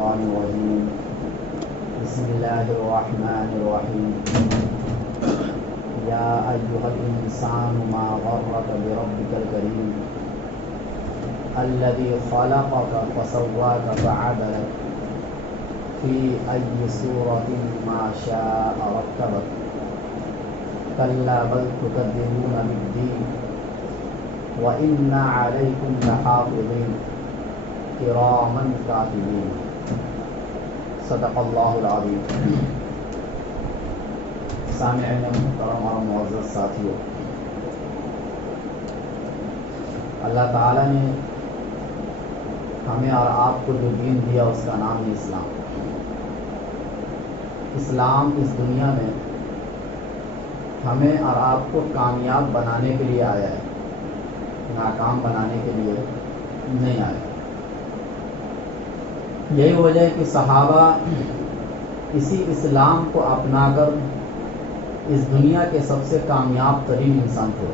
الشيطان الرجيم بسم الله الرحمن الرحيم يا أيها الإنسان ما غرك بربك الكريم الذي خلقك فسواك فعدلك في أي صورة ما شاء ركبك كلا بل تكذبون بالدين وإن عليكم لحافظين كراما كاتبين صدق اللہ العظیم. سامعین محترم اور معزز ساتھیو، اللہ تعالیٰ نے ہمیں اور آپ کو جو دین دیا اس کا نام ہے اسلام. اسلام اس دنیا میں ہمیں اور آپ کو کامیاب بنانے کے لیے آیا ہے، ناکام بنانے کے لیے نہیں آیا. یہی وجہ ہے کہ صحابہ اسی اسلام کو اپنا کر اس دنیا کے سب سے کامیاب ترین انسان تھے.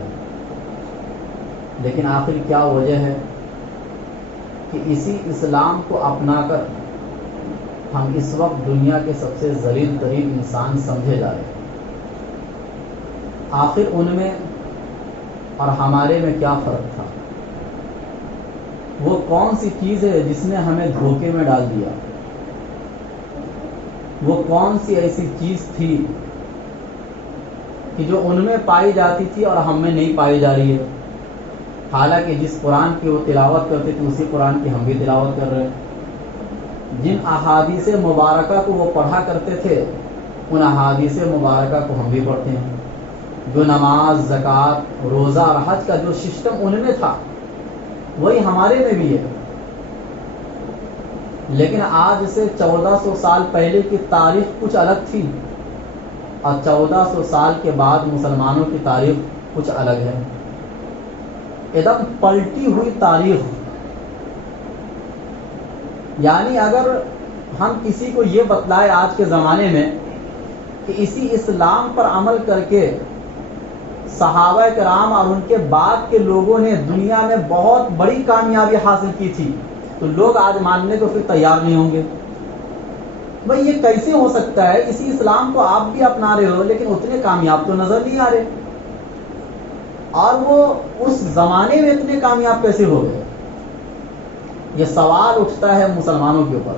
لیکن آخر کیا وجہ ہے کہ اسی اسلام کو اپنا کر ہم اس وقت دنیا کے سب سے ذلیل ترین انسان سمجھے جا رہے ہیں؟ آخر ان میں اور ہمارے میں کیا فرق تھا؟ وہ کون سی چیز ہے جس نے ہمیں دھوکے میں ڈال دیا؟ وہ کون سی ایسی چیز تھی کہ جو ان میں پائی جاتی تھی اور ہم میں نہیں پائی جا رہی ہے؟ حالانکہ جس قرآن کی وہ تلاوت کرتے تھے اسی قرآن کی ہم بھی تلاوت کر رہے ہیں. جن احادیث مبارکہ کو وہ پڑھا کرتے تھے ان احادیث مبارکہ کو ہم بھی پڑھتے ہیں. جو نماز، زکوٰۃ، روزہ اور حج کا جو سسٹم ان میں تھا وہی ہمارے میں بھی ہے. لیکن آج سے 1400 سال پہلے کی تاریخ کچھ الگ تھی اور 1400 سال کے بعد مسلمانوں کی تاریخ کچھ الگ ہے. ایک دم پلٹی ہوئی تاریخ. یعنی اگر ہم کسی کو یہ بتلائے آج کے زمانے میں کہ اسی اسلام پر عمل کر کے صحابہ کرام اور ان کے بعد کے لوگوں نے دنیا میں بہت بڑی کامیابی حاصل کی تھی تو لوگ آج ماننے کو پھر تیار نہیں ہوں گے. بھئی یہ کیسے ہو سکتا ہے؟ اسی اسلام کو آپ بھی اپنا رہے ہو لیکن اتنے کامیاب تو نظر نہیں آ رہے، اور وہ اس زمانے میں اتنے کامیاب کیسے ہو گئے؟ یہ سوال اٹھتا ہے مسلمانوں کے اوپر،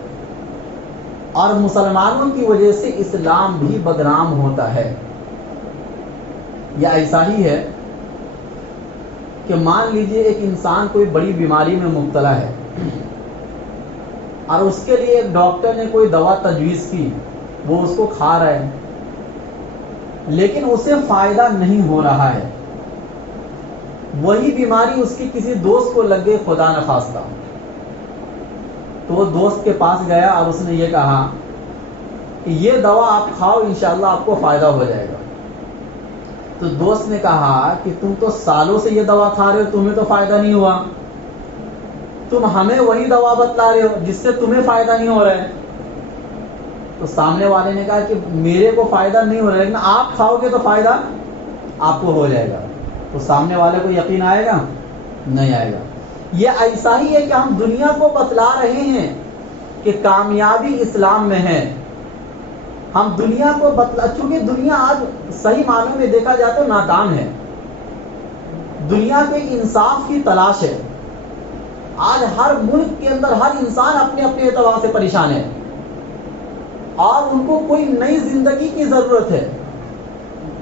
اور مسلمانوں کی وجہ سے اسلام بھی بدنام ہوتا ہے. یہ ایسا ہی ہے کہ مان لیجئے ایک انسان کوئی بڑی بیماری میں مبتلا ہے اور اس کے لیے ایک ڈاکٹر نے کوئی دوا تجویز کی، وہ اس کو کھا رہا ہے لیکن اسے فائدہ نہیں ہو رہا ہے. وہی بیماری اس کی کسی دوست کو لگ گئی، خدا نخواستہ، تو وہ دوست کے پاس گیا اور اس نے یہ کہا کہ یہ دوا آپ کھاؤ انشاءاللہ آپ کو فائدہ ہو جائے گا. تو دوست نے کہا کہ تم تو سالوں سے یہ دوا کھا رہے ہو، تمہیں تو فائدہ نہیں ہوا، تم ہمیں وہی دوا بتلا رہے ہو جس سے تمہیں فائدہ نہیں ہو رہا ہے. تو سامنے والے نے کہا کہ میرے کو فائدہ نہیں ہو رہا ہے لیکن آپ کھاؤ گے تو فائدہ آپ کو ہو جائے گا. تو سامنے والے کو یقین آئے گا؟ نہیں آئے گا. یہ ایسا ہی ہے کہ ہم دنیا کو بتلا رہے ہیں کہ کامیابی اسلام میں ہے. ہم دنیا کو چونکہ دنیا آج صحیح معنوں میں دیکھا جائے تو ناکام ہے. دنیا کو ایک انصاف کی تلاش ہے. آج ہر ملک کے اندر ہر انسان اپنے اپنے اعتبار سے پریشان ہے اور ان کو کوئی نئی زندگی کی ضرورت ہے.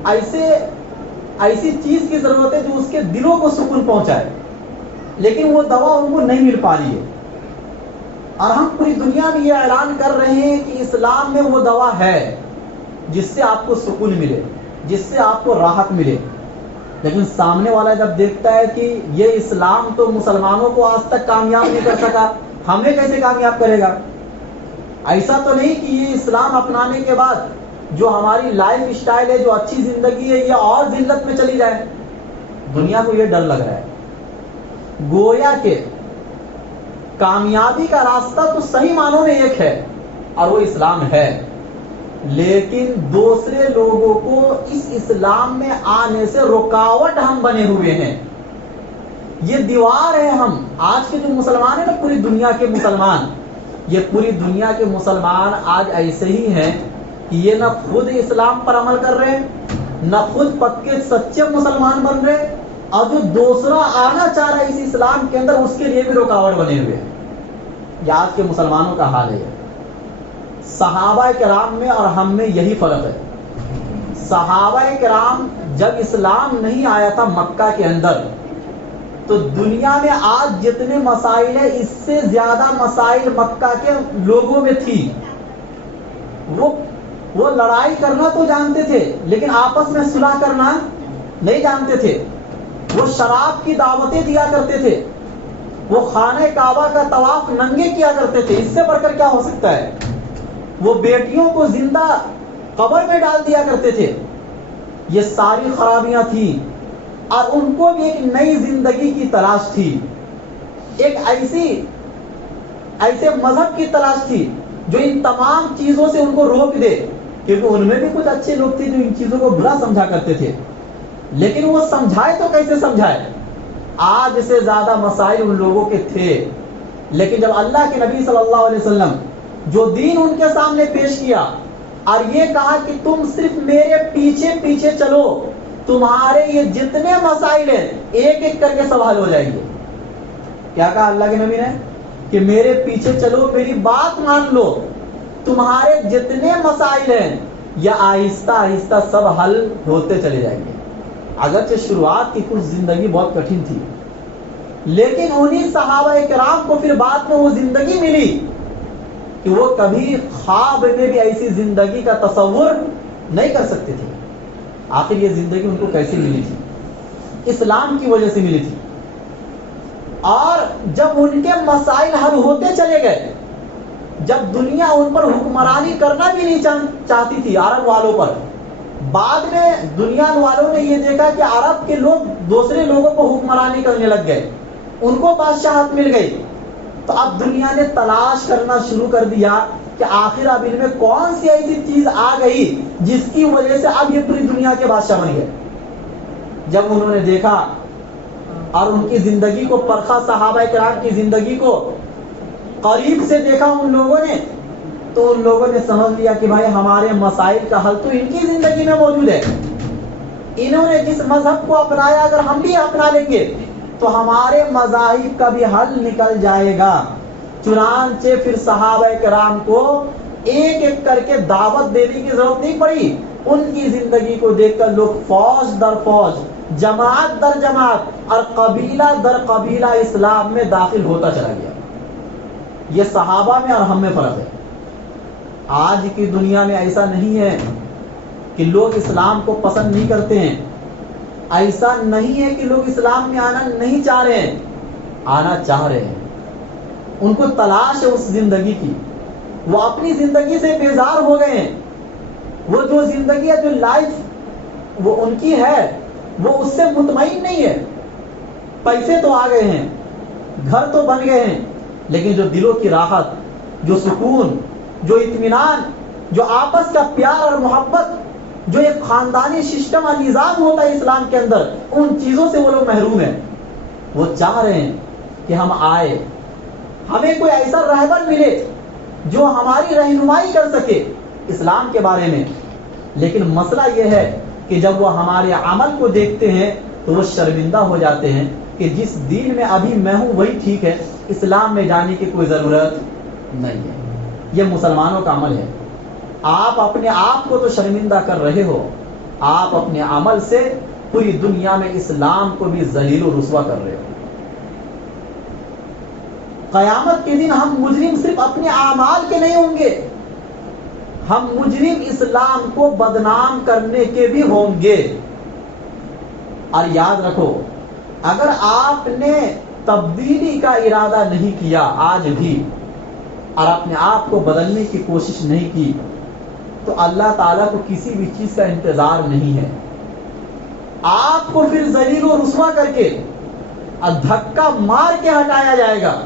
ایسی چیز کی ضرورت ہے جو اس کے دلوں کو سکون پہنچائے، لیکن وہ دوا ان کو نہیں مل پا رہی ہے. اور ہم پوری دنیا میں یہ اعلان کر رہے ہیں کہ اسلام میں وہ دوا ہے جس سے آپ کو سکون ملے، جس سے آپ کو راحت ملے. لیکن سامنے والا جب دیکھتا ہے کہ یہ اسلام تو مسلمانوں کو آج تک کامیاب نہیں کر سکا، ہمیں کیسے کامیاب کرے گا؟ ایسا تو نہیں کہ یہ اسلام اپنانے کے بعد جو ہماری لائف سٹائل ہے، جو اچھی زندگی ہے، یہ اور ذلت میں چلی جائے. دنیا کو یہ ڈر لگ رہا ہے. گویا کہ کامیابی کا راستہ تو صحیح معنوں میں ایک ہے اور وہ اسلام ہے، لیکن دوسرے لوگوں کو اس اسلام میں آنے سے رکاوٹ ہم بنے ہوئے ہیں. یہ دیوار ہے. ہم آج کے جو مسلمان ہیں نا، پوری دنیا کے مسلمان، یہ پوری دنیا کے مسلمان آج ایسے ہی ہیں کہ یہ نہ خود اسلام پر عمل کر رہے ہیں، نہ خود پکے سچے مسلمان بن رہے، اور جو دوسرا آنا چاہ رہا ہے اس اسلام کے اندر اس کے لیے بھی رکاوٹ بنے ہوئے ہیں۔ یہ آج کے مسلمانوں کا حال ہے۔ صحابہ کرام میں اور ہم میں یہی فرق ہے۔ صحابہ کرام جب اسلام نہیں آیا تھا مکہ کے اندر، تو دنیا میں آج جتنے مسائل ہیں اس سے زیادہ مسائل مکہ کے لوگوں میں تھی۔ وہ لڑائی کرنا تو جانتے تھے لیکن آپس میں صلح کرنا نہیں جانتے تھے۔ وہ شراب کی دعوتیں دیا کرتے تھے، وہ خانہ کعبہ کا طواف ننگے کیا کرتے تھے، اس سے بڑھ کر کیا ہو سکتا ہے؟ وہ بیٹیوں کو زندہ قبر میں ڈال دیا کرتے تھے۔ یہ ساری خرابیاں تھیں، اور ان کو بھی ایک نئی زندگی کی تلاش تھی، ایک ایسے مذہب کی تلاش تھی جو ان تمام چیزوں سے ان کو روک دے، کیونکہ ان میں بھی کچھ اچھے لوگ تھے جو ان چیزوں کو برا سمجھا کرتے تھے، لیکن وہ سمجھائے تو کیسے سمجھائے؟ آج سے زیادہ مسائل ان لوگوں کے تھے، لیکن جب اللہ کے نبی صلی اللہ علیہ وسلم جو دین ان کے سامنے پیش کیا اور یہ کہا کہ تم صرف میرے پیچھے پیچھے چلو، تمہارے یہ جتنے مسائل ہیں ایک ایک کر کے سوال ہو جائیں گے۔ کیا کہا اللہ کے نبی نے؟ کہ میرے پیچھے چلو، میری بات مان لو، تمہارے جتنے مسائل ہیں یہ آہستہ آہستہ سب حل ہوتے چلے جائیں گے۔ اگرچہ شروعات کی کچھ زندگی بہت کٹھن تھی، لیکن انہی صحابہ کرام کو پھر بعد میں وہ زندگی ملی کہ وہ کبھی خواب میں بھی ایسی زندگی کا تصور نہیں کر سکتے تھے۔ آخر یہ زندگی ان کو کیسے ملی تھی؟ اسلام کی وجہ سے ملی تھی۔ اور جب ان کے مسائل حل ہوتے چلے گئے، جب دنیا ان پر حکمرانی کرنا بھی نہیں چاہتی تھی عرب والوں پر، بعد میں دنیا والوں نے یہ دیکھا کہ عرب کے لوگ دوسرے لوگوں کو حکمرانی کرنے لگ گئے، ان کو بادشاہت مل گئی، تو اب دنیا نے تلاش کرنا شروع کر دیا کہ آخر اب ان میں کون سی ایسی چیز آ گئی جس کی وجہ سے اب یہ پوری دنیا کے بادشاہ بن گئے۔ جب انہوں نے دیکھا اور ان کی زندگی کو پرکھا، صحابہ کرام کی زندگی کو قریب سے دیکھا ان لوگوں نے، تو ان لوگوں نے سمجھ لیا کہ بھائی ہمارے مسائل کا حل تو ان کی زندگی میں موجود ہے۔ انہوں نے جس مذہب کو اپنایا اگر ہم بھی اپنا لیں گے تو ہمارے مذاہب کا بھی حل نکل جائے گا۔ چنانچہ پھر صحابہ کرام کو ایک ایک کر کے دعوت دینے کی ضرورت نہیں پڑی، ان کی زندگی کو دیکھ کر لوگ فوج در فوج، جماعت در جماعت اور قبیلہ در قبیلہ اسلام میں داخل ہوتا چلا گیا۔ یہ صحابہ میں اور ہم میں فرق ہے۔ آج کی دنیا میں ایسا نہیں ہے کہ لوگ اسلام کو پسند نہیں کرتے ہیں، ایسا نہیں ہے کہ لوگ اسلام میں آنا نہیں چاہ رہے ہیں، آنا چاہ رہے ہیں، ان کو تلاش ہے اس زندگی کی، وہ اپنی زندگی سے بیزار ہو گئے ہیں، وہ جو زندگی ہے، جو لائف وہ ان کی ہے، وہ اس سے مطمئن نہیں ہے۔ پیسے تو آ گئے ہیں، گھر تو بن گئے ہیں، لیکن جو دلوں کی راحت، جو سکون، جو اطمینان، جو آپس کا پیار اور محبت، جو ایک خاندانی سسٹم اور نظام ہوتا ہے اسلام کے اندر، ان چیزوں سے وہ لوگ محروم ہیں۔ وہ چاہ رہے ہیں کہ ہم آئے، ہمیں کوئی ایسا رہبر ملے جو ہماری رہنمائی کر سکے اسلام کے بارے میں۔ لیکن مسئلہ یہ ہے کہ جب وہ ہمارے عمل کو دیکھتے ہیں تو وہ شرمندہ ہو جاتے ہیں کہ جس دین میں ابھی میں ہوں وہی ٹھیک ہے، اسلام میں جانے کی کوئی ضرورت نہیں ہے۔ یہ مسلمانوں کا عمل ہے۔ آپ اپنے آپ کو تو شرمندہ کر رہے ہو، آپ اپنے عمل سے پوری دنیا میں اسلام کو بھی ذلیل و رسوا کر رہے ہو۔ قیامت کے دن ہم مجرم صرف اپنے اعمال کے نہیں ہوں گے، ہم مجرم اسلام کو بدنام کرنے کے بھی ہوں گے۔ اور یاد رکھو، اگر آپ نے تبدیلی کا ارادہ نہیں کیا آج بھی، اور اپنے آپ کو بدلنے کی کوشش نہیں کی، تو اللہ تعالیٰ کو کسی بھی چیز کا انتظار نہیں ہے۔ آپ کو پھر ذلیل و رسوا کر کے اور دھکا مار کے ہٹایا جائے گا،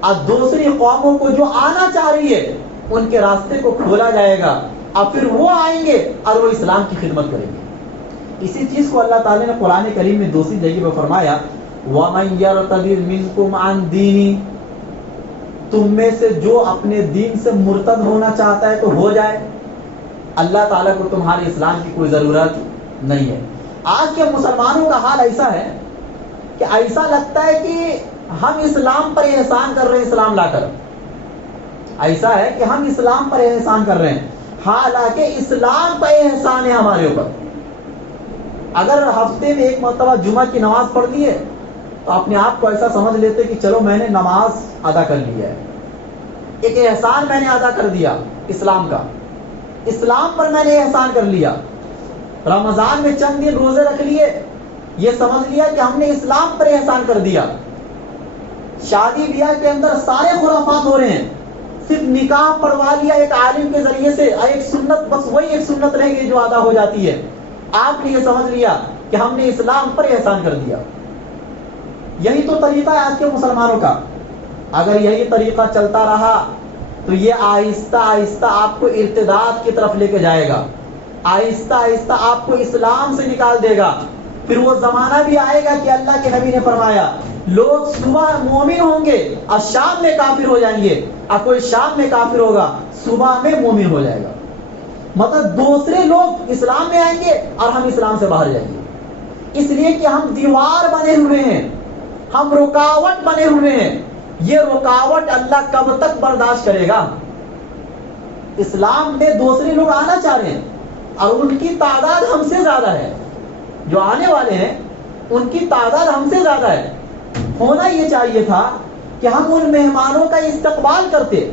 اور دوسری قوموں کو جو آنا چاہ رہی ہے ان کے راستے کو کھولا جائے گا، اور پھر وہ آئیں گے اور وہ اسلام کی خدمت کریں گے۔ اسی چیز کو اللہ تعالیٰ نے قرآن کریم میں دوسری جگہ پر فرمایا، وَمَن يَرْتَدِدْ مِنْكُمْ عَنْ دِينِهِ، تم میں سے جو اپنے دین سے مرتد ہونا چاہتا ہے تو ہو جائے، اللہ تعالیٰ کو تمہارے اسلام کی کوئی ضرورت نہیں ہے۔ آج کے مسلمانوں کا حال ایسا ہے کہ ایسا لگتا ہے کہ ہم اسلام پر احسان کر رہے ہیں، اسلام لا کر ایسا ہے کہ ہم اسلام پر احسان کر رہے ہیں، حالانکہ اسلام کا احسان ہے ہمارے اوپر۔ اگر ہفتے میں ایک مرتبہ جمعہ کی نماز پڑھ لی ہے تو اپنے آپ کو ایسا سمجھ لیتے کہ چلو میں نے نماز ادا کر لی ہے، ایک احسان میں نے ادا کر دیا اسلام کا، اسلام پر میں نے احسان کر لیا۔ رمضان میں چند دن روزے رکھ لیے، یہ سمجھ لیا کہ ہم نے اسلام پر احسان کر دیا۔ شادی بیاہ کے اندر سارے خرافات ہو رہے ہیں، صرف نکاح پڑھوا لیا ایک عالم کے ذریعے سے، ایک سنت، بس وہی ایک سنت رہ گئی جو ادا ہو جاتی ہے۔ آپ نے یہ سمجھ لیا کہ ہم نے اسلام پر احسان کر دیا۔ یہی تو طریقہ ہے آج کے مسلمانوں کا۔ اگر یہی طریقہ چلتا رہا تو یہ آہستہ آہستہ آپ کو ارتداد کی طرف لے کے جائے گا، آہستہ آہستہ آپ کو اسلام سے نکال دے گا۔ پھر وہ زمانہ بھی آئے گا کہ اللہ کے نبی نے فرمایا لوگ صبح مومن ہوں گے اور شام میں کافر ہو جائیں گے، اور کوئی شام میں کافر ہوگا صبح میں مومن ہو جائے گا۔ مطلب دوسرے لوگ اسلام میں آئیں گے اور ہم اسلام سے باہر جائیں گے، اس لیے کہ ہم دیوار بنے ہوئے ہیں، ہم رکاوٹ بنے ہوئے ہیں۔ یہ رکاوٹ اللہ کب تک برداشت کرے گا؟ اسلام میں دوسرے لوگ آنا چاہ رہے ہیں اور ان کی تعداد ہم سے زیادہ ہے، جو آنے والے ہیں ان کی تعداد ہم سے زیادہ ہے۔ ہونا یہ چاہیے تھا کہ ہم ان مہمانوں کا استقبال کرتے،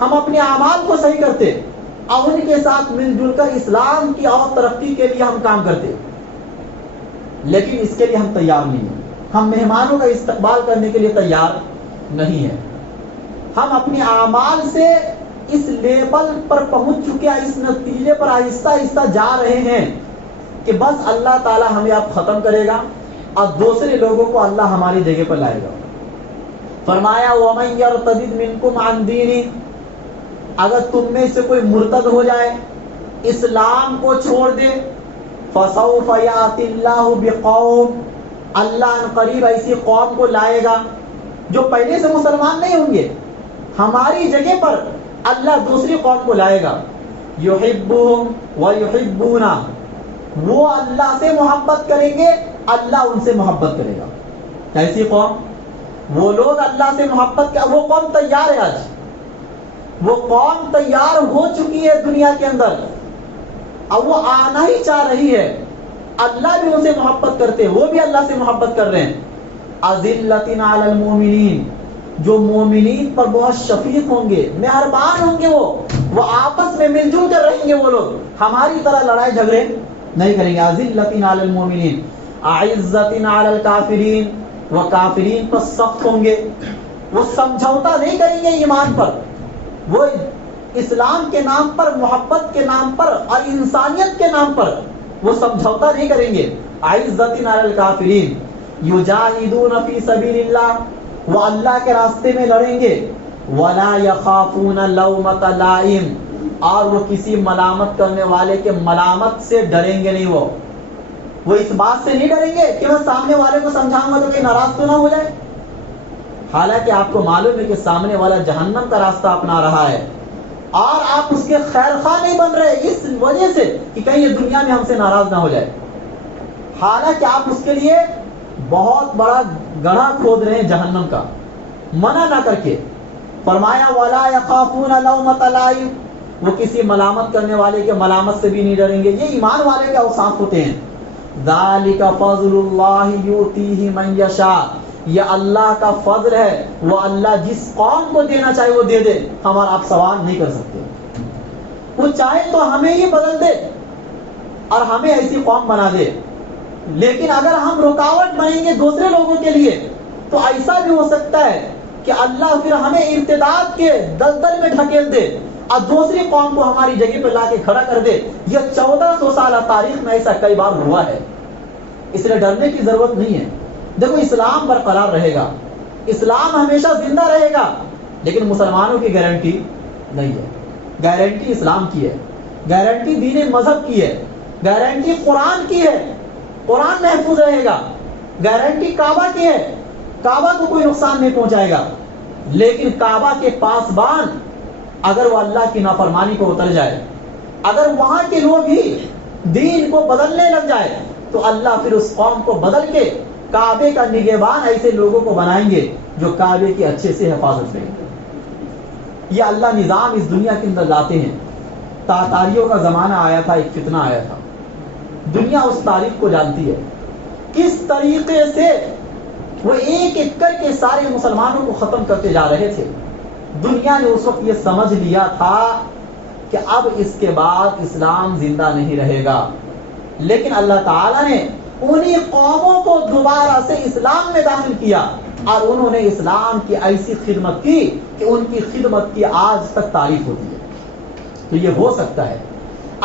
ہم اپنے اعمال کو صحیح کرتے اور ان کے ساتھ مل جل کر اسلام کی اور ترقی کے لیے ہم کام کرتے، لیکن اس کے لیے ہم تیار نہیں ہیں۔ ہم مہمانوں کا استقبال کرنے کے لیے تیار نہیں ہیں۔ ہم اپنے اعمال سے اس لیول پر پہنچ چکے ہیں، اس نتیجے پر آہستہ آہستہ جا رہے ہیں کہ بس اللہ تعالی ہمیں اب ختم کرے گا اور دوسرے لوگوں کو اللہ ہماری جگہ پر لائے گا۔ فرمایا وَمَن يَرْتَدِدْ مِنْكُمْ عَنْ دِينِهِ، اگر تم میں سے کوئی مرتد ہو جائے، اسلام کو چھوڑ دے، فَسَوْفَ يَأْتِ اللَّهُ بِقَوْمٍ، اللہ ان قریب ایسی قوم کو لائے گا جو پہلے سے مسلمان نہیں ہوں گے، ہماری جگہ پر اللہ دوسری قوم کو لائے گا، يُحِبُّهُمْ وَيُحِبُّونَ، وہ اللہ سے محبت کریں گے، اللہ ان سے محبت کرے گا۔ کیسی قوم؟ وہ لوگ اللہ سے محبت کا، وہ قوم تیار ہے، آج وہ قوم تیار ہو چکی ہے دنیا کے اندر، اب وہ آنا ہی چاہ رہی ہے، اللہ بھی ان سے محبت کرتے، وہ بھی اللہ سے محبت کر رہے ہیں۔ اذلۃ علی المؤمنین، جو مومنین پر بہت شفیق ہوں گے، مہربان ہوں گے، وہ آپس میں مل جل کر رہیں گے، وہ لوگ ہماری طرح لڑائی جھگڑے نہیں کریں گے۔ اذلۃ علی المؤمنین اعزۃ علی الکافرین، وہ کافرین پر سخت ہوں گے، وہ سمجھوتا نہیں کریں گے ایمان پر، وہ اسلام کے نام پر، محبت کے نام پر اور انسانیت کے نام پر وہ سمجھوتا نہیں کریں گے۔ اعزۃ علی الکافرین یجاہدون فی سبیل اللہ، وہ اللہ کے راستے میں لڑیں گے، ولا یخافون لومۃ لائم، اور وہ کسی ملامت کرنے والے کے ملامت سے ڈریں گے نہیں، وہ اس بات سے نہیں ڈریں گے کہ میں سامنے والے کو سمجھاؤں گا تو کہ ناراض تو نہ ہو جائے، حالانکہ آپ کو معلوم ہے کہ سامنے والا جہنم کا راستہ اپنا رہا ہے اور آپ اس کے خیر خواہ نہیں بن رہے اس وجہ سے کہ کہیں یہ دنیا میں ہم سے ناراض نہ ہو جائے، حالانکہ آپ اس کے لیے بہت بڑا گڑھا کھود رہے ہیں جہنم کا، منع نہ کر کے۔ فرمایا وَلَا يَخَافُونَ لَوْمَةَ لَائِمٍ، وہ کسی ملامت کرنے والے کے ملامت سے بھی نہیں ڈریں گے۔ یہ ایمان والے کے اوصاف ہوتے ہیں۔ ذَلِكَ فَضْلُ اللَّهِ يُؤْتِيهِ مَن يَشَاءُ، یہ اللہ کا فضل ہے، وہ اللہ جس قوم کو دینا چاہے وہ دے دے، ہم اور آپ سوال نہیں کر سکتے۔ وہ چاہے تو ہمیں ہی بدل دے اور ہمیں ایسی قوم بنا دے، لیکن اگر ہم رکاوٹ بنیں گے دوسرے لوگوں کے لیے تو ایسا بھی ہو سکتا ہے کہ اللہ پھر ہمیں ارتداد کے دلدل میں ڈھکیل دے اور دوسری قوم کو ہماری جگہ پہ لا کے کھڑا کر دے۔ یہ 1400 سالہ تاریخ میں ایسا کئی بار ہوا ہے، اس لیے ڈرنے کی ضرورت نہیں ہے۔ دیکھو اسلام برقرار رہے گا، اسلام ہمیشہ زندہ رہے گا، لیکن مسلمانوں کی گارنٹی نہیں ہے۔ گارنٹی اسلام کی ہے، گارنٹی دین مذہب کی ہے، گارنٹی قرآن کی ہے، قرآن محفوظ رہے گا، گارنٹی کعبہ کی ہے، کعبہ کو کوئی نقصان نہیں پہنچائے گا، لیکن کعبہ کے پاسبان اگر وہ اللہ کی نافرمانی کو اتر جائے، اگر وہاں کے لوگ ہی دین کو بدلنے لگ جائے، تو اللہ پھر اس قوم کو بدل کے کعبے کا نگہبان ایسے لوگوں کو بنائیں گے جو کعبے کی اچھے سے حفاظت کریں گے۔ یہ اللہ نظام اس دنیا کے اندر لاتے ہیں۔ تاتاریوں کا زمانہ آیا تھا، ایک فتنہ آیا تھا، دنیا اس تاریخ کو جانتی ہے، کس طریقے سے وہ ایک ایک کر کے سارے مسلمانوں کو ختم کرتے جا رہے تھے۔ دنیا نے اس وقت یہ سمجھ لیا تھا کہ اب اس کے بعد اسلام زندہ نہیں رہے گا، لیکن اللہ تعالیٰ نے انہی قوموں کو دوبارہ سے اسلام میں داخل کیا، اور انہوں نے اسلام کی ایسی خدمت کی کہ ان کی خدمت کی آج تک تعریف ہوتی ہے۔ تو یہ ہو سکتا ہے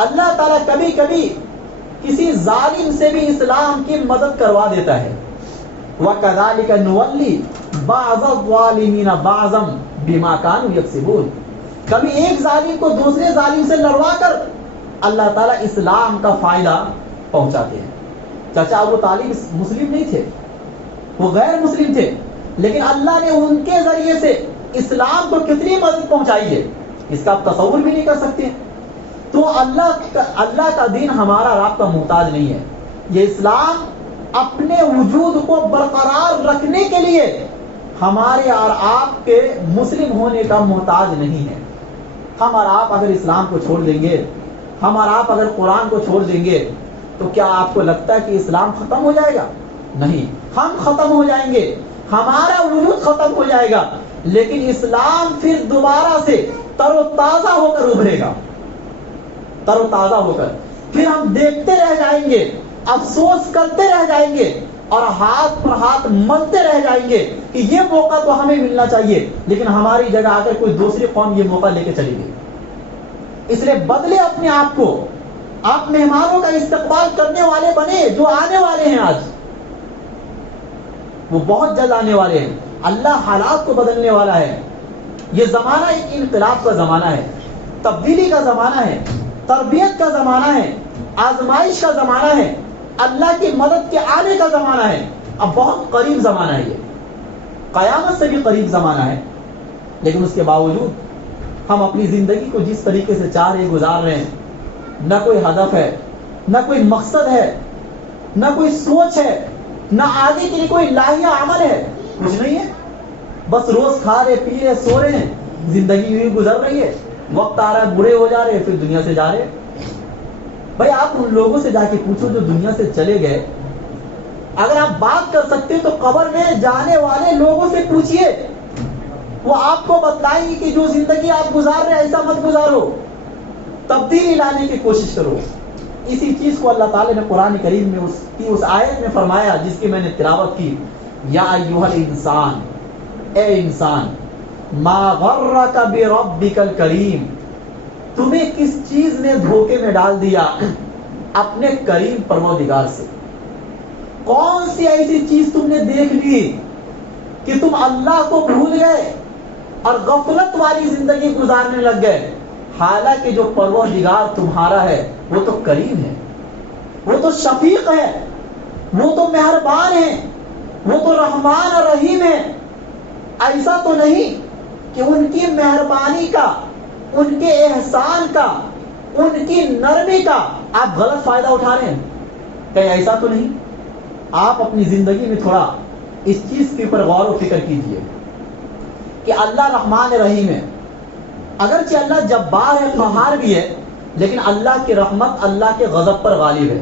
اللہ تعالیٰ کبھی کبھی کسی ظالم سے بھی اسلام کی مدد کروا دیتا ہے۔ وَكَذَلِكَ نُوَلِّي بَعْضَ الظَّالِمِينَ بَعْضًا بِمَا كَانُوا يَكْسِبُونَ۔ کبھی ایک ظالم کو دوسرے ظالم سے لڑوا کر اللہ تعالیٰ اسلام کا فائدہ پہنچاتے ہیں۔ چچا ابو طالب مسلم نہیں تھے، وہ غیر مسلم تھے، لیکن اللہ نے ان کے ذریعے سے اسلام کو کتنی مدد پہنچائی ہے، اس کا آپ تصور بھی نہیں کر سکتے۔ تو اللہ کا دین ہمارا اور آپ کا محتاج نہیں ہے۔ یہ اسلام اپنے وجود کو برقرار رکھنے کے لیے ہمارے اور آپ کے مسلم ہونے کا محتاج نہیں ہے۔ ہم اور آپ اگر اسلام کو چھوڑ دیں گے، ہم اور آپ اگر قرآن کو چھوڑ دیں گے، تو کیا آپ کو لگتا ہے کہ اسلام ختم ہو جائے گا؟ نہیں، ہم ختم ہو جائیں گے، ہمارا وجود ختم ہو جائے گا، لیکن اسلام پھر دوبارہ سے تر و تازہ ہو کر ابھرے گا، تر و تازہ ہو کر۔ پھر ہم دیکھتے رہ جائیں گے، افسوس کرتے رہ جائیں گے، اور ہاتھ پر ہاتھ ملتے رہ جائیں گے کہ یہ موقع تو ہمیں ملنا چاہیے، لیکن ہماری جگہ آ کر کوئی دوسری قوم یہ موقع لے کے چلی گئی۔ اس لیے بدلے اپنے آپ کو، آپ مہمانوں کا استقبال کرنے والے بنے جو آنے والے ہیں، آج وہ بہت جلد آنے والے ہیں۔ اللہ حالات کو بدلنے والا ہے۔ یہ زمانہ ایک انقلاب کا زمانہ ہے، تبدیلی کا زمانہ ہے، تربیت کا زمانہ ہے، آزمائش کا زمانہ ہے، اللہ کی مدد کے آنے کا زمانہ ہے۔ اب بہت قریب زمانہ ہے، یہ قیامت سے بھی قریب زمانہ ہے، لیکن اس کے باوجود ہم اپنی زندگی کو جس طریقے سے چاہ رہے گزار رہے ہیں، نہ کوئی ہدف ہے، نہ کوئی مقصد ہے، نہ کوئی سوچ ہے، نہ آگے کے لیے کوئی لاہیہ عمل ہے، کچھ نہیں ہے۔ بس روز کھا رہے، پی رہے، سو رہے ہیں، زندگی یوں گزر رہی ہے، وقت آ رہا ہے بوڑھے ہو جا رہے ہیں، پھر دنیا سے جا رہے ہیں۔ بھائی آپ ان لوگوں سے جا کے پوچھو جو دنیا سے چلے گئے، اگر آپ بات کر سکتے تو قبر میں جانے والے لوگوں سے پوچھئے، وہ آپ کو بتلائیں گے کہ جو زندگی آپ گزار رہے ایسا مت گزارو، تبدیلی لانے کی کوشش کرو۔ اسی چیز کو اللہ تعالیٰ نے قرآن کریم میں اس آیت میں فرمایا جس کی میں نے تلاوت کی، یا ایھا الانسان، اے انسان، ما غرک بربک الکریم، تمہیں کس چیز نے دھوکے میں ڈال دیا اپنے کریم پروردگار سے؟ کون سی ایسی چیز تم نے دیکھ لی کہ تم اللہ کو بھول گئے اور غفلت والی زندگی گزارنے لگ گئے، حالانکہ جو پروردگار تمہارا ہے وہ تو کریم ہے، وہ تو شفیق ہے، وہ تو مہربان ہے، وہ تو رحمان اور رحیم ہے۔ ایسا تو نہیں کہ ان کی مہربانی کا، ان کے احسان کا، ان کی نرمی کا آپ غلط فائدہ اٹھا رہے ہیں؟ کہیں ایسا تو نہیں؟ آپ اپنی زندگی میں تھوڑا اس چیز کے اوپر غور و فکر کیجئے کہ اللہ رحمان رحیم ہے، اگرچہ اللہ جبار ہے، قہار بھی ہے، لیکن اللہ کی رحمت اللہ کے غضب پر غالب ہے،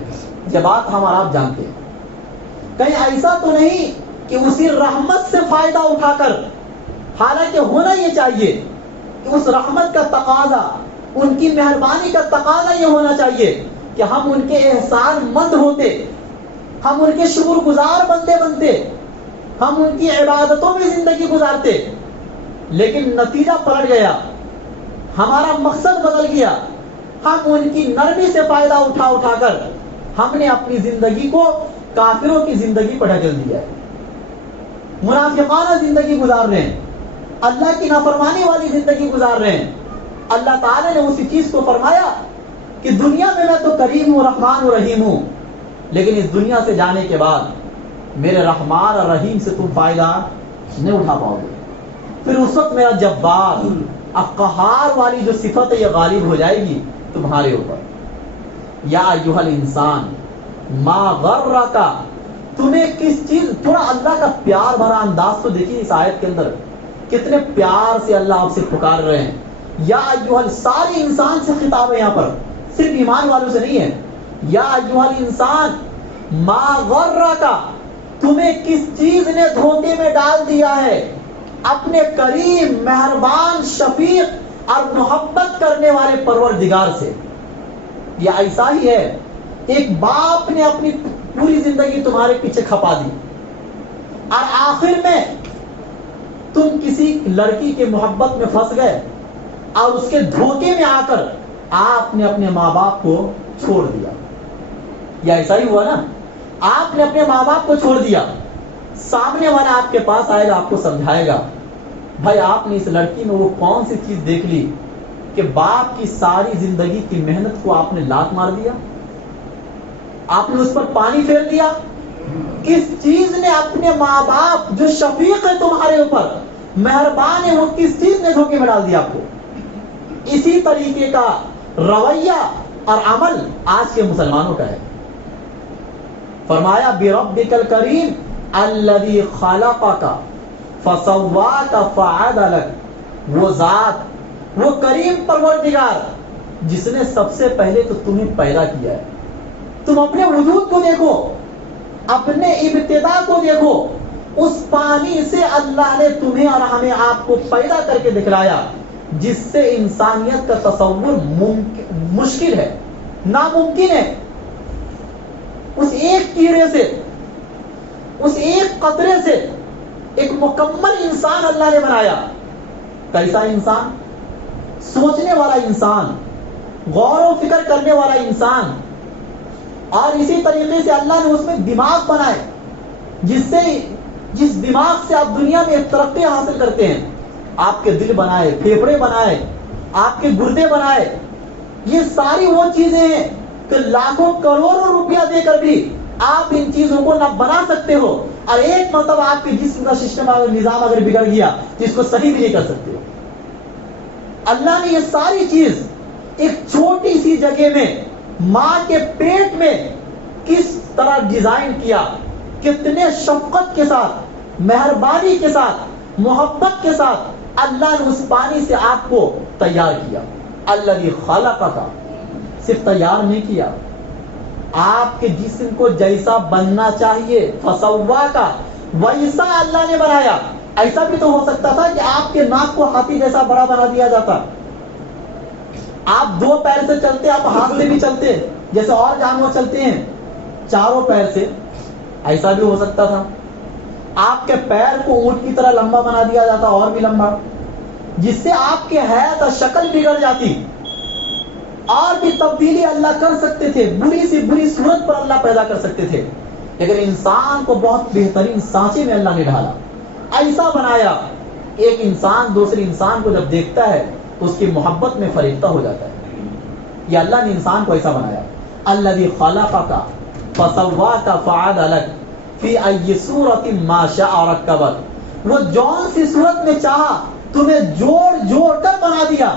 یہ بات ہم اور آپ جانتے ہیں۔ کہیں ایسا تو نہیں کہ اسی رحمت سے فائدہ اٹھا کر، حالانکہ ہونا یہ چاہیے کہ اس رحمت کا تقاضا، ان کی مہربانی کا تقاضا یہ ہونا چاہیے کہ ہم ان کے احسان مند ہوتے، ہم ان کے شکر گزار بنتے ہم ان کی عبادتوں میں زندگی گزارتے، لیکن نتیجہ پلٹ گیا، ہمارا مقصد بدل گیا، ہم ان کی نرمی سے فائدہ اٹھا کر ہم نے اپنی زندگی کو کافروں کی زندگی پر ڈھکیل دیا ہے، منافقانہ زندگی گزار رہے ہیں، اللہ کی نافرمانی والی زندگی گزار رہے ہیں۔ اللہ تعالیٰ نے اسی چیز کو فرمایا کہ دنیا میں میں تو کریم ہوں، رحمان و رحیم ہوں، لیکن اس دنیا سے جانے کے بعد میرے رحمان اور رحیم سے تم فائدہ نہیں اٹھا پاؤ گے۔ پھر اس وقت میرا جبار اب قہار والی جو صفت ہے یہ غالب ہو جائے گی تمہارے اوپر۔ یا ایھا الانسان ما غرک، تمہیں کس چیز، تھوڑا اللہ کا پیار بھرا انداز تو دیکھیے اس آیت کے اندر، کتنے پیار سے اللہ آپ سے پکار رہے ہیں۔ یا ایھا، سارے انسان سے خطاب ہے یہاں پر، صرف ایمان والوں سے نہیں ہے۔ یا ایھا الانسان ما غرک، تمہیں کس چیز نے دھوکے میں ڈال دیا ہے اپنے کریم، مہربان، شفیق اور محبت کرنے والے پروردگار سے۔ یہ ایسا ہی ہے، ایک باپ نے اپنی پوری زندگی تمہارے پیچھے کھپا دی اور آخر میں تم کسی لڑکی کے محبت میں پھنس گئے اور اس کے دھوکے میں آ کر آپ نے اپنے ماں باپ کو چھوڑ دیا۔ یا ایسا ہی ہوا نا، آپ نے اپنے ماں باپ کو چھوڑ دیا، سامنے والا آپ کے پاس آئے گا، آپ کو سمجھائے گا بھائی آپ نے اس لڑکی میں وہ کون سی چیز دیکھ لی کہ باپ کی ساری زندگی کی محنت کو آپ نے لات مار دیا، آپ نے اس پر پانی پھیر دیا۔ کس چیز نے اپنے ماں باپ جو شفیق ہے تمہارے اوپر، مہربان ہے، وہ کس چیز نے دھوکے میں ڈال دیا آپ کو؟ اسی طریقے کا رویہ اور عمل آج کے مسلمانوں کا ہے۔ فرمایا بربک الکریم الذی خلقک فسواک فعدلک، وہ ذات، وہ کریم پروردگار جس نے سب سے پہلے تو تمہیں پیدا کیا ہے۔ تم اپنے وجود کو دیکھو، اپنے ابتدا کو دیکھو، اس پانی سے اللہ نے تمہیں اور ہمیں آپ کو پیدا کر کے دکھلایا جس سے انسانیت کا تصور مشکل ہے، ناممکن ہے۔ اس ایک کیڑے سے، اس ایک قطرے سے ایک مکمل انسان اللہ نے بنایا۔ کیسا انسان؟ سوچنے والا انسان، غور و فکر کرنے والا انسان، اور اسی طریقے سے اللہ نے اس میں دماغ بنائے جس دماغ سے آپ دنیا میں ایک ترقی حاصل کرتے ہیں۔ آپ کے دل بنائے، پھیپھڑے بنائے، آپ کے گردے بنائے۔ یہ ساری وہ چیزیں ہیں کہ لاکھوں کروڑوں روپیہ دے کر بھی آپ ان چیزوں کو نہ بنا سکتے ہو، اور ایک مرتبہ آپ کے جسم کا سسٹم اگر نظام اگر بگڑ گیا تو اس کو صحیح بھی نہیں کر سکتے ہو۔ اللہ نے یہ ساری چیز ایک چھوٹی سی جگہ میں، ماں کے پیٹ میں کس طرح ڈیزائن کیا، کتنے شفقت کے ساتھ، مہربانی کے ساتھ، محبت کے ساتھ اللہ نے اس پانی سے آپ کو تیار کیا۔ الذی خلقک، صرف تیار نہیں کیا، آپ کے جسم کو جیسا بننا چاہیے فسواک، ویسا اللہ نے بنایا۔ ایسا بھی تو ہو سکتا تھا کہ آپ کے ناک کو ہاتھی جیسا بڑا بنا دیا جاتا، آپ 2 پیر سے چلتے، آپ ہاتھ سے بھی چلتے جیسے اور جانور چلتے ہیں 4 پیر سے، ایسا بھی ہو سکتا تھا۔ آپ کے پیر کو اونٹ کی طرح لمبا بنا دیا جاتا، اور بھی لمبا، جس سے آپ کے حیات اور شکل بگڑ جاتی، اور بھی تبدیلی اللہ کر سکتے تھے، بری سی بری صورت پر اللہ پیدا کر سکتے تھے، لیکن انسان کو بہت بہترین سانچے میں اللہ نے ڈالا، ایسا بنایا۔ ایک انسان دوسرے انسان کو جب دیکھتا ہے تو اس کی محبت میں فریفتہ ہو جاتا ہے۔ یہ اللہ نے انسان کو ایسا بنایا۔ الذی خلقک فسواک فعدلک فی ای صورت ما شاء رکبک، وہ جون سی صورت میں چاہا تمہیں جوڑ جوڑ کر بنا دیا،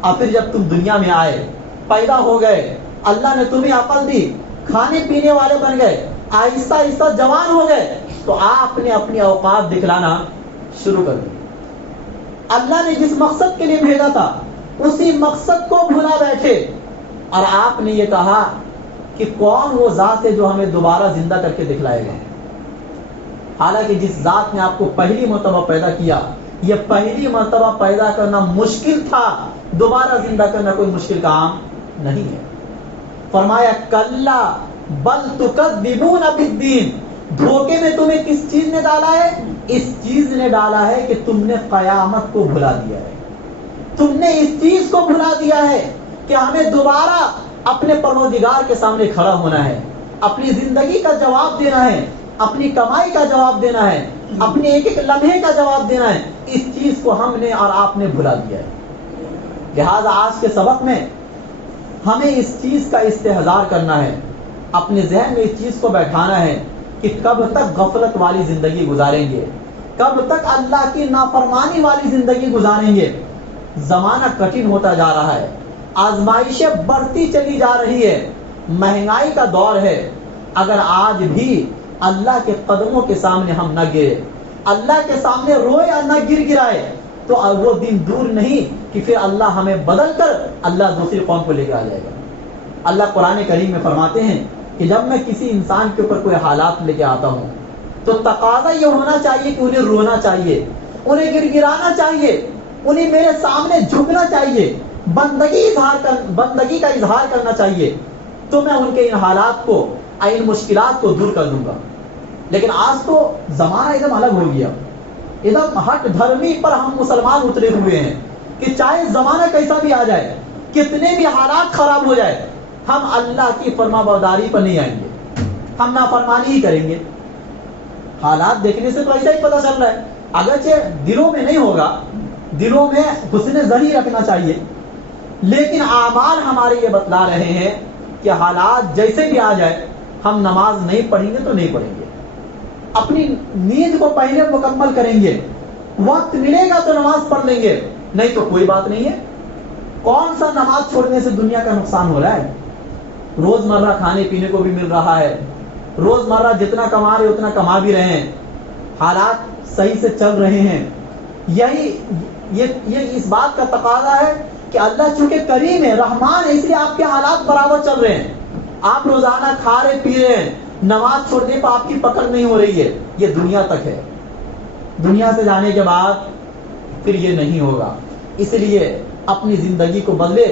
اور پھر جب تم دنیا میں آئے، پیدا ہو گئے، اللہ نے تمہیں عقل دی، کھانے پینے والے بن گئے، آہستہ آہستہ جوان ہو گئے، تو آپ نے اپنی اوقات دکھلانا شروع کر دی۔ اللہ نے جس مقصد کے لیے بھیجا تھا اسی مقصد کو بھلا بیٹھے، اور آپ نے یہ کہا کہ کون وہ ذات ہے جو ہمیں دوبارہ زندہ کر کے دکھلائے گا، حالانکہ جس ذات نے آپ کو پہلی مرتبہ پیدا کیا، یہ پہلی مرتبہ پیدا کرنا مشکل تھا، دوبارہ زندہ کرنا کوئی مشکل کام نہیں ہے۔ فرمایا کلا بل تکذبون بالدین، دھوکے میں تمہیں کس چیز نے ڈالا ہے؟ اس چیز نے ڈالا ہے کہ تم نے قیامت کو بھلا دیا ہے، تم نے اس چیز کو بھلا دیا ہے کہ ہمیں دوبارہ اپنے پروردگار کے سامنے کھڑا ہونا ہے، اپنی زندگی کا جواب دینا ہے، اپنی کمائی کا جواب دینا ہے، اپنے ایک ایک لمحے کا جواب دینا ہے۔ اس چیز کو ہم نے اور آپ نے بھلا دیا ہے۔ لہذا آج کے سبق میں ہمیں اس چیز کا استحضار کرنا ہے، اپنے ذہن میں اس چیز کو بیٹھانا ہے کہ کب تک غفلت والی زندگی گزاریں گے، کب تک اللہ کی نافرمانی والی زندگی گزاریں گے؟ زمانہ کٹھن ہوتا جا رہا ہے، آزمائشیں بڑھتی چلی جا رہی ہے، مہنگائی کا دور ہے۔ اگر آج بھی اللہ کے قدموں کے سامنے ہم نہ گرے، اللہ کے سامنے روئے اور نہ گر گرائے، تو وہ دن دور نہیں کہ پھر اللہ ہمیں بدل کر اللہ دوسری قوم کو لے کے آ جائے گا۔ اللہ قرآن کریم میں فرماتے ہیں کہ جب میں کسی انسان کے اوپر کوئی حالات لے کے آتا ہوں تو تقاضا یہ ہونا چاہیے کہ انہیں رونا چاہیے، انہیں گر گرانا چاہیے، انہیں میرے سامنے جھکنا چاہیے، بندگی کا اظہار کرنا چاہیے، تو میں ان کے ان حالات کو، ان مشکلات کو دور کر دوں گا۔ لیکن آج تو زمانہ ایک دم الگ ہو گیا، ایک دم ہٹ دھرمی پر ہم مسلمان اترے ہوئے ہیں کہ چاہے زمانہ کیسا بھی آ جائے، کتنے بھی حالات خراب ہو جائے، ہم اللہ کی فرما برداری پر نہیں آئیں گے، ہم نافرمانی ہی کریں گے۔ حالات دیکھنے سے تو ایسا ہی پتہ چل رہا ہے، اگرچہ دلوں میں نہیں ہوگا، دلوں میں حسن ظنی رکھنا چاہیے، لیکن اعمال ہمارے یہ بتلا رہے ہیں کہ حالات جیسے بھی آ جائے، ہم نماز نہیں پڑھیں گے تو نہیں پڑھیں گے، اپنی نیند کو پہلے مکمل کریں گے، وقت ملے گا تو نماز پڑھ لیں گے، نہیں تو کوئی بات نہیں ہے۔ کون سا نماز چھوڑنے سے دنیا کا نقصان ہو رہا ہے؟ روزمرہ کھانے پینے کو بھی مل رہا ہے، روزمرہ جتنا کما رہے اتنا کما بھی رہے ہیں، حالات صحیح سے چل رہے ہیں۔ یہ اس بات کا تقاضا ہے کہ اللہ چونکہ کریم ہے، رحمان ہے، اس لیے آپ کے حالات برابر چل رہے ہیں، آپ روزانہ کھا رہے پی رہے ہیں، نماز چھوڑنے پر آپ کی پکڑ نہیں ہو رہی ہے۔ یہ دنیا تک ہے، دنیا سے جانے کے بعد پھر یہ نہیں ہوگا۔ اس لیے اپنی زندگی کو بدلے،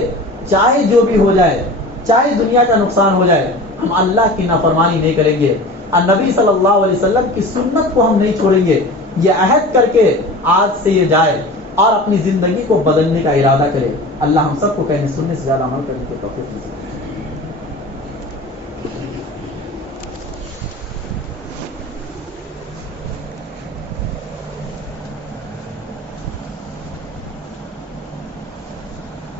چاہے جو بھی ہو جائے، چاہے دنیا کا نقصان ہو جائے، ہم اللہ کی نافرمانی نہیں کریں گے، اور نبی صلی اللہ علیہ وسلم کی سنت کو ہم نہیں چھوڑیں گے۔ یہ عہد کر کے آج سے یہ جائے اور اپنی زندگی کو بدلنے کا ارادہ کرے۔ اللہ ہم سب کو کہنے سننے سے زیادہ عمل کرنے کی توفیق دے۔